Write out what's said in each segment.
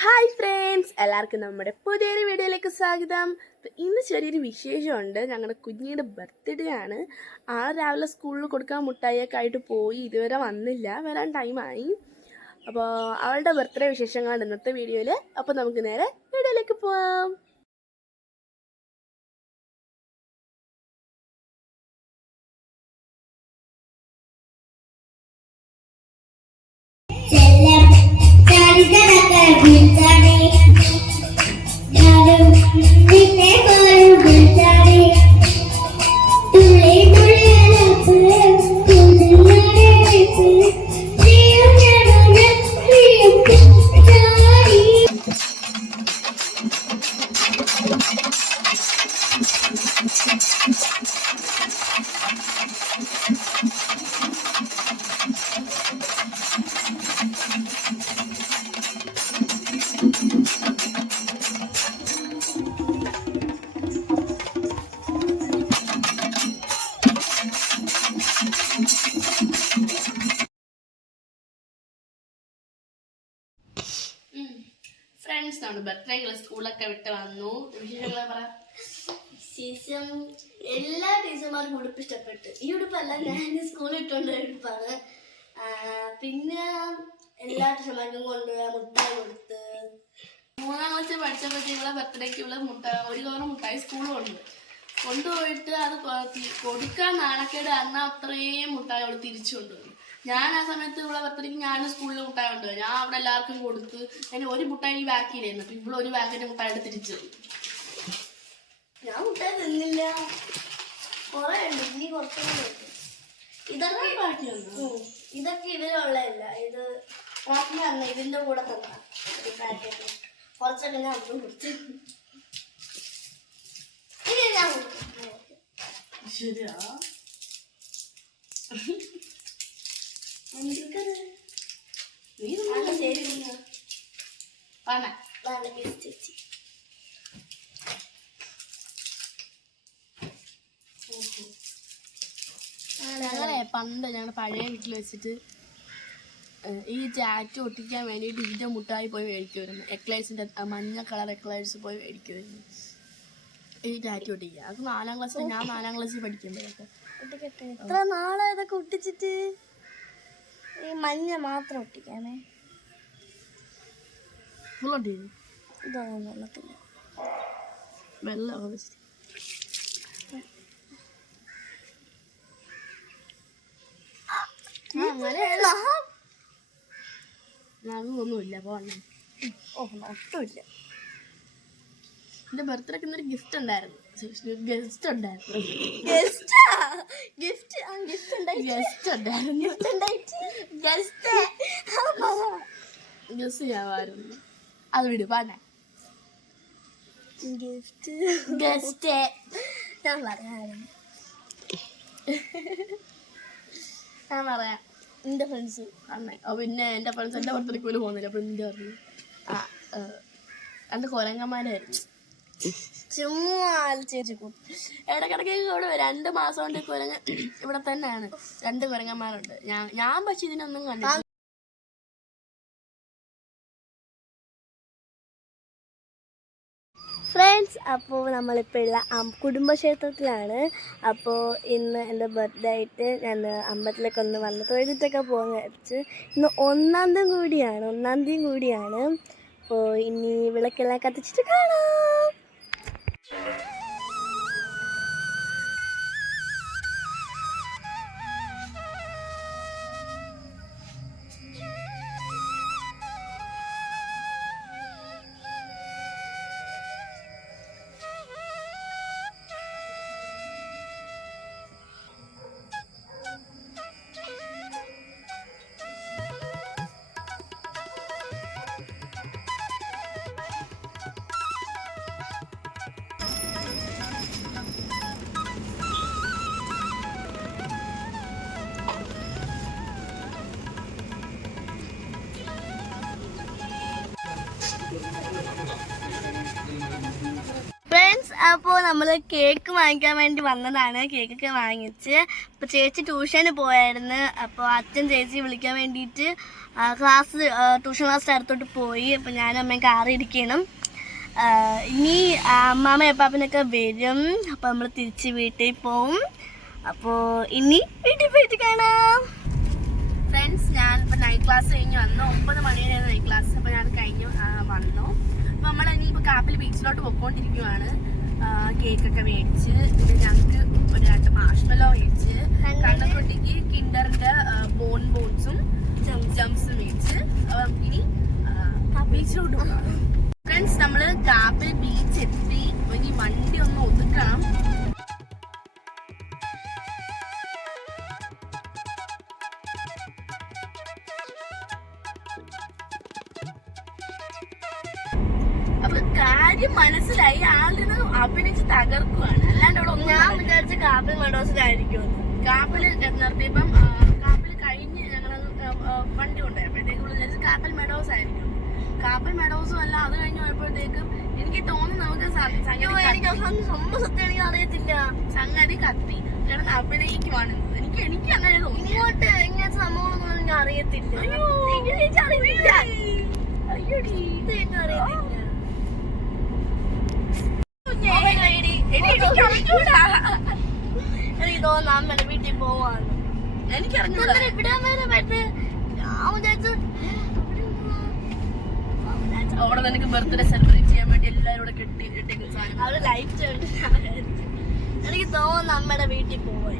Hi friends, എല്ലാവർക്കും നമ്മുടെ പുതിയൊരു വീഡിയോയിലേക്ക് സ്വാഗതം. ഇന്ന് ചെറിയൊരു വിശേഷമുണ്ട്. ഞങ്ങളുടെ കുഞ്ഞിയുടെ ബർത്ത്ഡേ ആണ്. രാവിലെ സ്കൂളിൽ കൊടുക്കാൻ മുട്ടായിയൊക്കെ ആയിട്ട് പോയി, ഇതുവരെ വന്നില്ല, വരാൻ ടൈമായി. അപ്പോൾ അവളുടെ ബർത്ത്ഡേ വിശേഷങ്ങളാണ് ഇന്നത്തെ വീഡിയോയിൽ. അപ്പോൾ നമുക്ക് നേരെ വീഡിയോയിലേക്ക് പോവാം. ഫ്രണ്ട്സ്, നമ്മുടെ ബർത്ത്ഡേകൾ സ്കൂളൊക്കെ വിട്ട് വന്നു. വിശേഷങ്ങളെ പറ. സീസൺ എല്ലാ ടീച്ചർമാർക്കും ഉടുപ്പ് ഇഷ്ടപ്പെട്ടു. ഈ ഉടുപ്പല്ല, ഞാൻ സ്കൂളിൽ ഇട്ടുകൊണ്ട് ഉടുപ്പാണ്. പിന്നെ എല്ലാ ടീച്ചർമാർക്കും കൊണ്ടുപോയി മുട്ടായി കൊടുത്ത്. 3ാം ക്ലാസ്സിൽ പഠിച്ചപ്പോഴത്തേക്കുള്ള ബർത്ത്ഡേക്കുള്ള ഒരു കവറ് മുട്ടായി സ്കൂളിൽ കൊണ്ടുപോയിട്ട് അത് കൊടുക്കാൻ നാണക്കേട് കാരണം അത്രയും മുട്ടായി അവൾ തിരിച്ചു കൊണ്ടുപോയി. ഞാൻ ആ സമയത്ത് ഇവിടെ ബർത്ത്ഡേക്ക് ഞാൻ സ്കൂളിൽ മുട്ടായി കൊണ്ടുപോയി. ഞാൻ അവിടെ എല്ലാവർക്കും കൊടുത്ത് അതിന് ഒരു മുട്ടായി ബാക്കിയില്ലായിരുന്നു. അപ്പം ഇവിടെ ഒരു ബാക്കിൻ്റെ മുട്ടായിട്ട് തിരിച്ചു പോയി. ഞാൻ മുട്ടായി തിന്നില്ല, കുറെ ഉണ്ട്, ഇനി കുറച്ചുകൂടെ ഉണ്ട്. ഇതൊക്കെ ബാക്കി വന്നു. ഇതൊക്കെ ഇതിലുള്ളതല്ല, ഇത് പറഞ്ഞ ഇതിന്റെ കൂടെ തന്ന പാക്കറ്റ്. കുറച്ചൊക്കെ ഞാൻ അതും കൊടുത്തു. ഇനി ഞാൻ കൊടുത്തു. ശരിയാ, ഞങ്ങളെ പണ്ട് ഞങ്ങളുടെ പഴയ വീട്ടിൽ വെച്ചിട്ട് ഈ ടാറ്റു ഒട്ടിക്കാൻ വേണ്ടിയിട്ട് ഇതിൻ്റെ മുട്ടായി പോയി മേടിക്കുമായിരുന്നു. എക്ലൈസിൻ്റെ മഞ്ഞ കളർ എക്ലൈസ് പോയി മേടിക്കുമായിരുന്നു ഈ ടാറ്റു ഒട്ടിക്കുക. അത് 4ാം ക്ലാസ്സിൽ, ഞാൻ 4ാം ക്ലാസ്സിൽ പഠിക്കുമ്പോഴൊക്കെ. എത്ര നാളെ ഇതൊക്കെ ഒട്ടിച്ചിട്ട്? ഈ മഞ്ഞ മാത്രം ഒട്ടിക്കാനേ. ഫുള്ളൊട്ടി ഇതൊന്നും വെള്ളത്തില്ല, വെള്ളമൊക്കെ വെച്ചിട്ട്. ഒന്നുമില്ല പോണേ. ഒട്ടുമില്ല. എന്റെ ബർത്ത്ഡേക്ക് ഇന്നൊരു ഗിഫ്റ്റ് ഉണ്ടായിരുന്നു. ഗസ്റ്റ് ഉണ്ടായിരുന്നു. ഗസ്റ്റ് ചെയ്യാമായിരുന്നു. അത് വിട് പാടാ. ഞാൻ പറയാം എന്റെ ഫ്രണ്ട്സ് അണ്ണായി. പിന്നെ എന്റെ ഫ്രണ്ട്സ് എന്റെ ബർത്ത്ഡേക്ക് പോലും പോകുന്നില്ല. അപ്പൊ നിന്റെ പറഞ്ഞു രണ്ട് കൊരങ്ങന്മാരായിരുന്നു. ചുമ്മാ ഇടക്കിടക്ക് ഇവിടെ 2 മാസം കൊണ്ട് കുരങ്ങ ഇവിടെ തന്നെയാണ്. 2 കുരങ്ങന്മാരുണ്ട്. ഞാൻ പക്ഷെ ഇതിനൊന്നും കണ്ടില്ല. ഫ്രണ്ട്സ്, അപ്പോൾ നമ്മളിപ്പോൾ ഉള്ള കുടുംബക്ഷേത്രത്തിലാണ്. അപ്പോൾ ഇന്ന് എൻ്റെ ബർത്ത്ഡേ ആയിട്ട് ഞാൻ അമ്പലത്തിലേക്ക് ഒന്ന് വന്ന് തൊഴുതിട്ടൊക്കെ പോകാൻ വിചാരിച്ച്. ഇന്ന് 1-ാം തീയതി കൂടിയാണ്. അപ്പോൾ ഇനി വിളക്കെല്ലാം കത്തിച്ചിട്ട് കാണാം. അപ്പോൾ നമ്മൾ കേക്ക് വാങ്ങിക്കാൻ വേണ്ടി വന്നതാണ്. കേക്കൊക്കെ വാങ്ങിച്ച് അപ്പോൾ ചേച്ചി ട്യൂഷന് പോയായിരുന്നു. അപ്പോൾ അച്ഛൻ ചേച്ചി വിളിക്കാൻ വേണ്ടിയിട്ട് ട്യൂഷൻ ക്ലാസ് അടുത്തോട്ട് പോയി. അപ്പോൾ ഞാനും അമ്മയും കാറിരിക്കണം. ഇനി അമ്മാമ്മ അപ്പാപ്പനൊക്കെ വരും. അപ്പോൾ നമ്മൾ തിരിച്ച് വീട്ടിൽ പോവും. അപ്പോൾ ഇനി വീട്ടിൽ പോയിട്ട് കാണാം. ഫ്രണ്ട്സ്, ഞാൻ ഇപ്പോൾ നൈറ്റ് ക്ലാസ് കഴിഞ്ഞ് വന്നു. 9 മണിവരെയാണ് നൈറ്റ് ക്ലാസ്. അപ്പോൾ ഞാൻ കഴിഞ്ഞു വന്നു. അപ്പോൾ നമ്മൾ ഇനി ഇപ്പോൾ കാപ്പിൽ ബീച്ചിലോട്ട് പോയിക്കൊണ്ടിരിക്കുവാണ്. കേക്കൊക്കെ മേടിച്ച് പിന്നെ ഞങ്ങൾക്ക് ഒരു 2 മാഷ്മെല്ലോ മേടിച്ച് കണ്ണക്കുട്ടിക്ക് കിൻഡറിൻ്റെ ബോൺസും ജംസും മേടിച്ച് ഇനി ബീച്ചിലോട്ട് പോകാം. ഫ്രണ്ട്സ്, നമ്മൾ കാപ്പിൽ ബീച്ച് എത്തി. ഇനി വണ്ടി ഒന്ന് ഒതുക്കണം. അപ്പൊ കാര്യം മനസ്സിലായി. ആളിന് അഭിനയിച്ച് തകർക്കുവാണ്. അല്ലാണ്ട് അവിടെ ഞാൻ വിചാരിച്ച കാപ്പിൽ മെഡോസിലായിരിക്കും. കാപ്പിൽ നിർത്തിയപ്പം കാപ്പിൽ കഴിഞ്ഞ് ഞങ്ങളത് വണ്ടി കൊണ്ടുപോയപ്പോഴത്തേക്കും വിചാരിച്ച് കാപ്പൽ മെഡോസ് ആയിരിക്കും. കാപ്പൽ മെഡോസും അല്ല. അത് കഴിഞ്ഞ് പോയപ്പോഴത്തേക്കും എനിക്ക് തോന്നുന്നു നമുക്ക് സത്യം അറിയത്തില്ല. സംഗതി കത്തി കാരണം അഭിനയിക്കുവാണ്. എനിക്ക് അങ്ങനെ തോന്നി. ഇങ്ങനത്തെ സംഭവങ്ങളൊന്നും എനിക്ക് അറിയത്തില്ല. എനിക്ക് തോന്നുന്നു അമ്മയുടെ വീട്ടിൽ പോവാന്ന്. എനിക്കറിഞ്ഞൂടാ വിടാൻ വരെ പറ്റ്. അവിടെ നിനക്ക് ബർത്ത്ഡേ സെലിബ്രേറ്റ് ചെയ്യാൻ വേണ്ടി എല്ലാവരും കൂടെ കെട്ടിയിട്ടേക്കും സാധനം. അവിടെ ലൈറ്റ് എനിക്ക് തോന്നുന്നു അമ്മയുടെ വീട്ടിൽ പോവാൻ.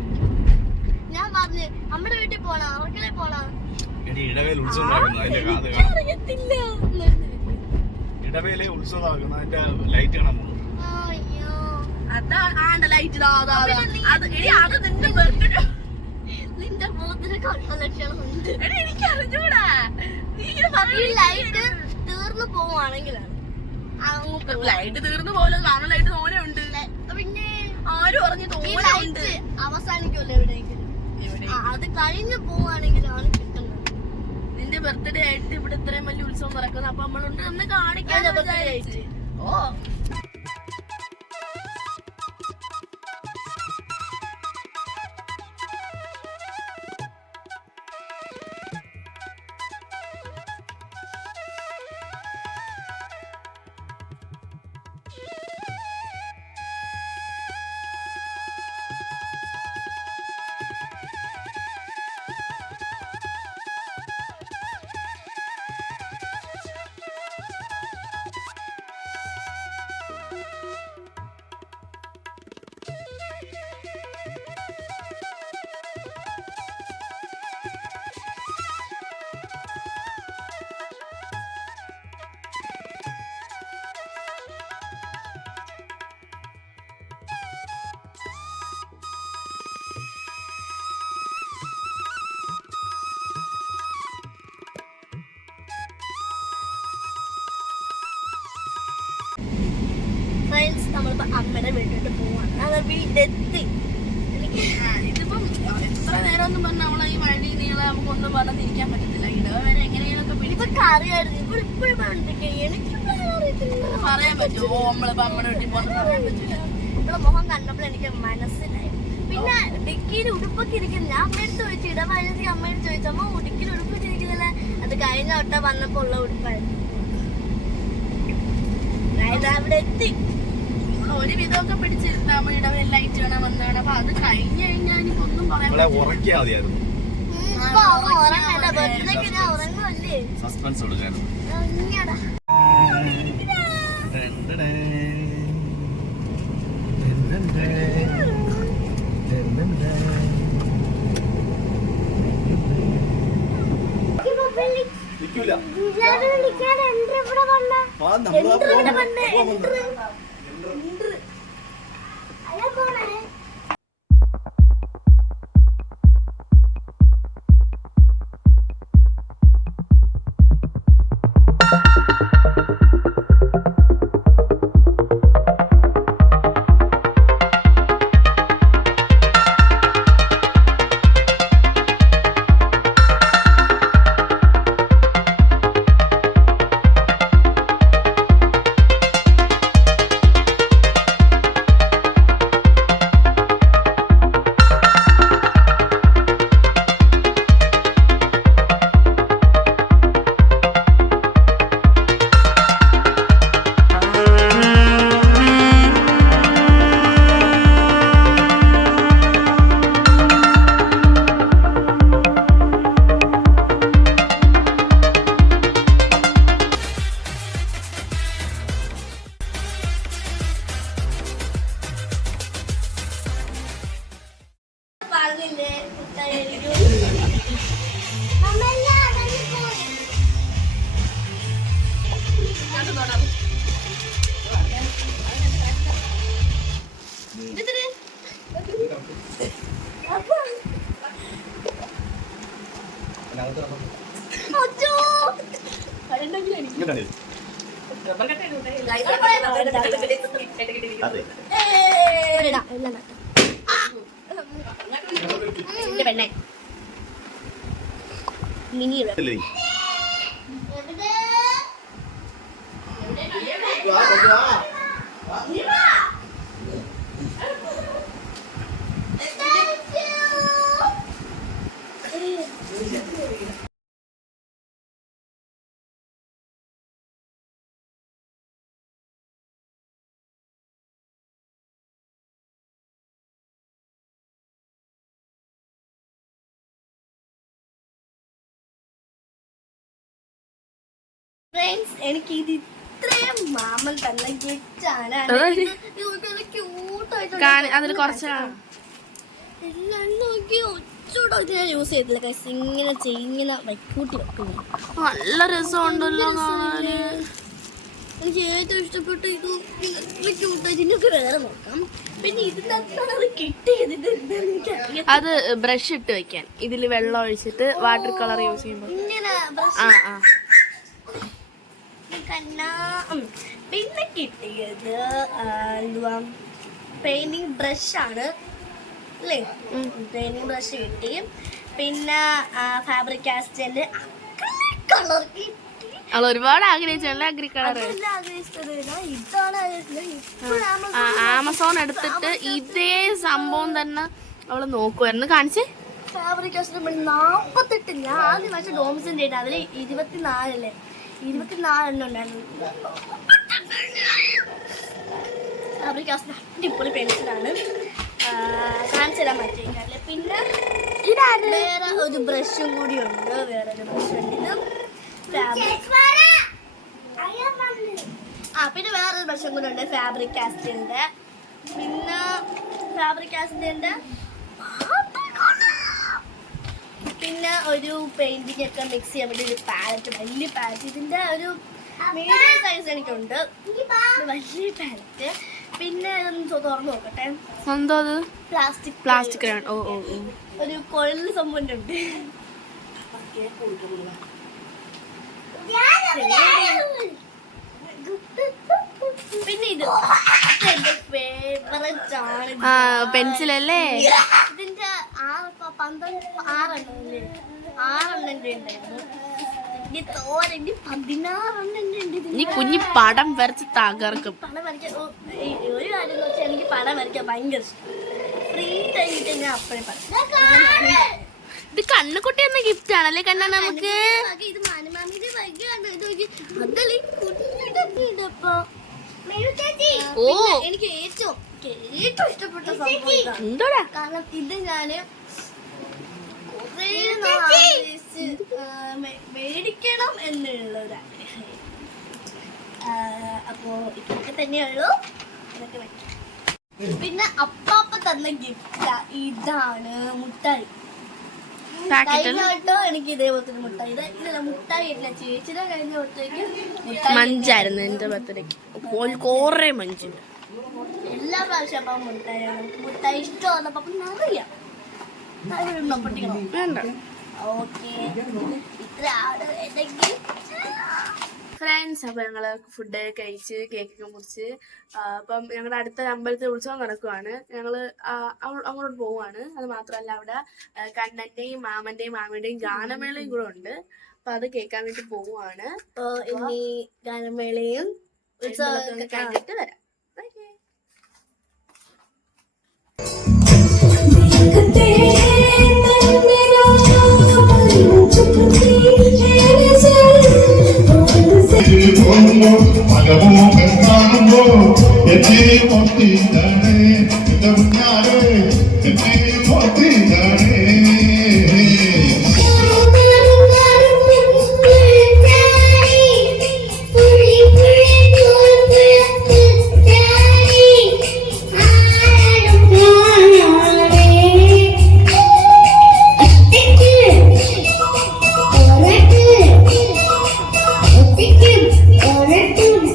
ഞാൻ പറഞ്ഞു അമ്മയുടെ വീട്ടിൽ പോണോ അവർക്കല്ലേ പോണോ. ഇടവേല ഉത്സവം ലൈറ്റ് കാണാൻ പോകുന്നു. അതാണ് ലൈറ്റ്. നിന്റെ മൂത്തിന് കണ്ണ ലക്ഷണമുണ്ട്. എനിക്ക് അറിഞ്ഞൂടാ. ലൈറ്റ് തീർന്നു പോവാണെങ്കിലാണ്. ലൈറ്റ് തീർന്നു പോലെ കാണാൻ ലൈറ്റ് തോനെ ഉണ്ട്. പിന്നെ ആരും പറഞ്ഞു ലൈറ്റ് അവസാനിക്കുമല്ലോ എവിടെയെങ്കിലും. അത് കഴിഞ്ഞു പോവാണെങ്കിലാണ് കിട്ടുന്നത്. നിന്റെ ബർത്ത്ഡേ ആയിട്ട് ഇവിടെ ഇത്രയും വലിയ ഉത്സവം നടക്കുന്നത്. അപ്പൊ നമ്മളുണ്ട് ഒന്ന് കാണിക്കാൻ. ഓ ഫ്രണ്ട്സ്, നമ്മളിപ്പോ അമ്മയുടെ വീട്ടിലോട്ട് പോവാണ്. അത് വീടെത്തി. ഇതിപ്പം എത്ര നേരം ഒന്നും പറഞ്ഞ നമ്മളെ ഈ വഴി നീളെ നമുക്കൊന്നും പറഞ്ഞ് തിരിക്കാൻ പറ്റത്തില്ല. ഇടവ വരെ എങ്ങനെയൊക്കെ ഇതൊക്കെ അറിയായിരുന്നു. ഇപ്പോൾ ഇപ്പോഴും എനിക്ക് പറയാൻ പറ്റുമോ? നമ്മളിപ്പോ അമ്മയുടെ വീട്ടിൽ പോകുന്ന പറയാൻ പറ്റില്ല. ഇവിടെ മുഖം കണ്ടപ്പോൾ എനിക്ക് മനസ്സിലായി. പിന്നെ ഡിക്കിയിൽ ഉടുപ്പൊക്കെ ഇരിക്കുന്നു. ഞാൻ അമ്മയെടുത്ത് ചോദിച്ചു. ഇടവഴി അമ്മയെടുത്ത് ചോദിച്ചു, അമ്മ ഉടുക്കിൽ ഉടുപ്പൊക്കെ ഇരിക്കുന്നില്ല. അത് കഴിഞ്ഞ വട്ട വന്നപ്പോ ഉള്ള ഉടുപ്പായിരുന്നു. അവിടെ എത്തി. ഒരു വിധമൊക്കെ പിടിച്ചിരുന്ന ഇടവ ലൈറ്റ് വേണം വന്നാണ്. അപ്പൊ അത് കഴിഞ്ഞു കഴിഞ്ഞാൽ എനിക്കൊന്നും പറയാൻ ഉറക്കിയാ മതിയായിരുന്നു. ഉറങ്ങല്ലേ സസ്പെൻസ് കൊടുക്കായിരുന്നു. പെണ്ണെ മിനി ഫ്രണ്ട്സ്, എനിക്ക് ഇത് ഇത്രയും മാമൻ തന്നെ ഗിഫ്റ്റാണ്. അതിൽ കുറച്ച് എല്ലാം നോക്കി ഒച്ചോട്ടോ ഞാൻ യൂസ് ചെയ്തില്ല. കൈസ് ഇങ്ങനെ ഇങ്ങനെ കൂട്ടി വെക്കുന്നു. നല്ല രസമുണ്ടല്ലോ. എനിക്ക് ഏറ്റവും ഇഷ്ടപ്പെട്ട ഇത് ക്യൂട്ടായിട്ട് എനിക്ക് വേറെ നോക്കാം. പിന്നെ ഇതിനകത്താണ് അത് കിട്ടിയത്. അത് ബ്രഷ് ഇട്ട് വെക്കാൻ. ഇതിൽ വെള്ളം ഒഴിച്ചിട്ട് വാട്ടർ കളർ യൂസ് ചെയ്യുമ്പോൾ ഇങ്ങനെ പിന്നെ കിട്ടിയത് എന്തുവാ പെയിന്റിങ് ബ്രഷാണ് അല്ലേ? പെയിന്റിങ് ബ്രഷ് കിട്ടി. പിന്നെ ഫാബ്രിക് കാസ്റ്റല് കളർ കിട്ടി. അവൾ ഒരുപാട് ആഗ്രഹിച്ചല്ലേ അഗ്രി കളർ. ആമസോൺ എടുത്തിട്ട് ഇതേ സംഭവം തന്നെ അവള് നോക്കുവായിരുന്നു. കാണിച്ചേ. Fabric castle 48. ഞാൻ ആദ്യം പക്ഷെ ഡോംസിന്റെ ഇട്ട് അതില് 24 ഉണ്ടായിരുന്നു. ഫാബ്രിക് കാസ്റ്റൽ അടിപൊളി പെൻസിലാണ്. കാണിച്ചു തരാൻ പറ്റില്ല. പിന്നെ വേറെ ഒരു ബ്രഷും കൂടി ഉണ്ട്. വേറൊരു ബ്രഷ് ഉണ്ട്. പിന്നെ വേറൊരു ബ്രഷും കൂടി ഉണ്ട് ഫാബ്രിക് കാസ്റ്റലിന്റെ. പിന്നെ ഫാബ്രിക് കാസ്റ്റലിന്റെ പിന്നെ ഒരു പെയിന്റിംഗ് ഒക്കെ മിക്സ് ചെയ്യാൻ വേണ്ടി ഒരു പാലറ്റ്, വലിയ പാലറ്റ്. ഇതിന്റെ ഒരു മീഡിയം സൈസ് എനിക്കുണ്ട്, വലിയ പാലറ്റ്. പിന്നെ ഇതൊന്ന് തുറന്നു നോക്കട്ടെ. പ്ലാസ്റ്റിക് ഒരു കൊഴല് സംഭവം ഉണ്ട്. പിന്നെ ഇത് എന്റെ ഫേവറേറ്റ് ആണ്. പെൻസിലല്ലേ? ഇതിന്റെ 6 ഉണ്ടായിരുന്നു. തോരന്റെ 16 ഉണ്ട്. നീ കുഞ്ഞി പടം വരച്ച് തകർക്കും. പടം വരയ്ക്കാൻ ഒരു കാര്യം എന്ന് വെച്ചാൽ എനിക്ക് പടം വരയ്ക്കാൻ ഭയങ്കര ഇഷ്ടം. ഫ്രീ ടൈമിട്ട് ഞാൻ അപ്പഴേ പറയും. ഇത് കണ്ണുകുട്ടി എന്ന ഗിഫ്റ്റ് ആണല്ലേ കണ്ണ നമുക്ക്. ഇത് മാനുമാമിന്റെ വൈകിയാണ്. അതല്ലേ കുഞ്ഞിടപ്പോ. എനിക്ക് ഏറ്റവും ഇഷ്ടപ്പെട്ട സംഭവം. കാരണം ഇത് ഞാന് കുറേ മേടിക്കണം എന്നുള്ള ഒരു ആഗ്രഹം. അപ്പോ ഇതൊക്കെ തന്നെയുള്ളൂ. ഇതൊക്കെ വെക്കാം. പിന്നെ അപ്പാപ്പ തന്ന ഗിഫ്റ്റ് ഇതാണ് മുട്ടായി. കഴിഞ്ഞ എനിക്ക് ഇതേപോലത്തെ മുട്ടായി. ഇതല്ല മുട്ടായി ഇല്ല, ചേച്ചിയുടെ കഴിഞ്ഞ വട്ടത്തേക്ക് മഞ്ചായിരുന്നു എന്റെ ബർത്ത്ഡേക്ക്. കൊറേ മഞ്ച്. എല്ലാ പ്രാവശ്യം അപ്പം മുട്ടായാണ്. മുട്ടായി ഇഷ്ടമാണ്. അപ്പം അറിയാം. ഓക്കെ, ഇത്ര ആട് എന്തെങ്കിൽ ഫ്രണ്ട്സ്. അപ്പൊ ഞങ്ങള് ഫുഡ് കഴിച്ച് കേക്കൊക്കെ മുറിച്ച് അപ്പം ഞങ്ങളുടെ അടുത്ത അമ്പലത്തിൽ ഉത്സവം നടക്കുവാണ്. ഞങ്ങള് അങ്ങോട്ട് പോവാണ്. അത് മാത്രമല്ല അവിടെ കണ്ണന്റെയും മാമന്റെയും ഗാനമേളയും കൂടെ ഉണ്ട്. അപ്പൊ അത് കേൾക്കാൻ വേണ്ടി പോവാണ്. ഇനി ഗാനമേളയും ഉത്സവമൊക്കെ കണ്ടിട്ട് വരാം. Or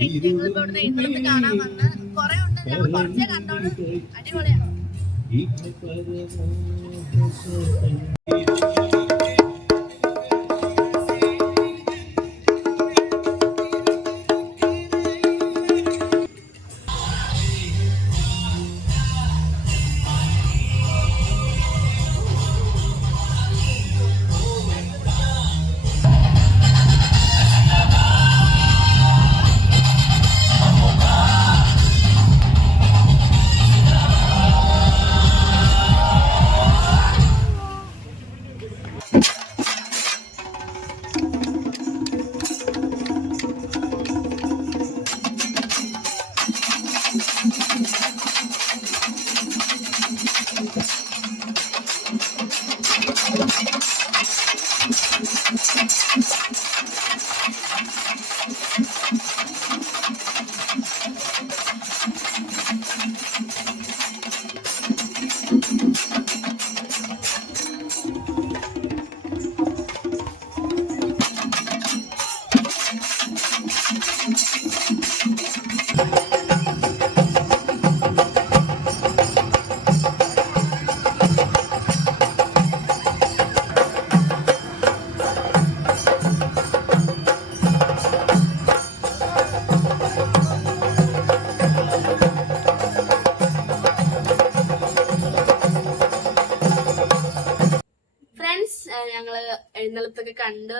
കഴിഞ്ഞ് ഞങ്ങളിപ്പോ ഇവിടുന്ന് എഴുന്നള്ളത്ത് കാണാൻ വന്ന് കുറെ ഉണ്ട്, ഞങ്ങൾ കുറച്ചേ കണ്ടോളൂ. അടിപൊളിയാണ്. ഫ്രണ്ട്സ്, ഞങ്ങള് എഴുന്നള്ളത്തൊക്കെ കണ്ട്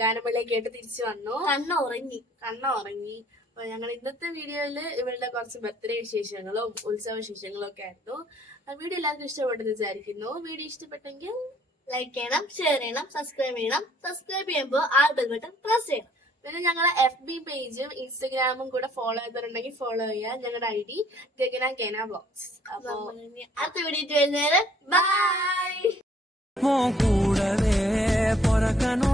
ഗാനമേളയെ കേട്ട് തിരിച്ചു വന്നു. കണ്ണുറങ്ങി. അപ്പൊ ഞങ്ങൾ ഇന്നത്തെ വീഡിയോയില് ഇവരുടെ കുറച്ച് ബർത്ത്ഡേ വിശേഷങ്ങളും ഉത്സവ വിശേഷങ്ങളും ഒക്കെ ആയിരുന്നു. വീഡിയോ എല്ലാവർക്കും ഇഷ്ടപ്പെട്ടെന്ന് വിചാരിക്കുന്നു. വീഡിയോ ഇഷ്ടപ്പെട്ടെങ്കിൽ ലൈക്ക് ചെയ്യണം, ഷെയർ ചെയ്യണം, സബ്സ്ക്രൈബ് ചെയ്യണം. സബ്സ്ക്രൈബ് ചെയ്യുമ്പോൾ ആ ബെൽ ബട്ടൺ പ്രസ് ചെയ്യണം. പിന്നെ ഞങ്ങളെ FB പേജും ഇൻസ്റ്റഗ്രാമും കൂടെ ഫോളോ ചെയ്തിട്ടുണ്ടെങ്കിൽ ഫോളോ ചെയ്യാം. ഞങ്ങളുടെ ID ഗഗന വ്ളോഗ്സ്. അപ്പൊ അടുത്ത വീഡിയോ വരുന്നേരം ബൈ. കൂടവേ പൊറക്കനോ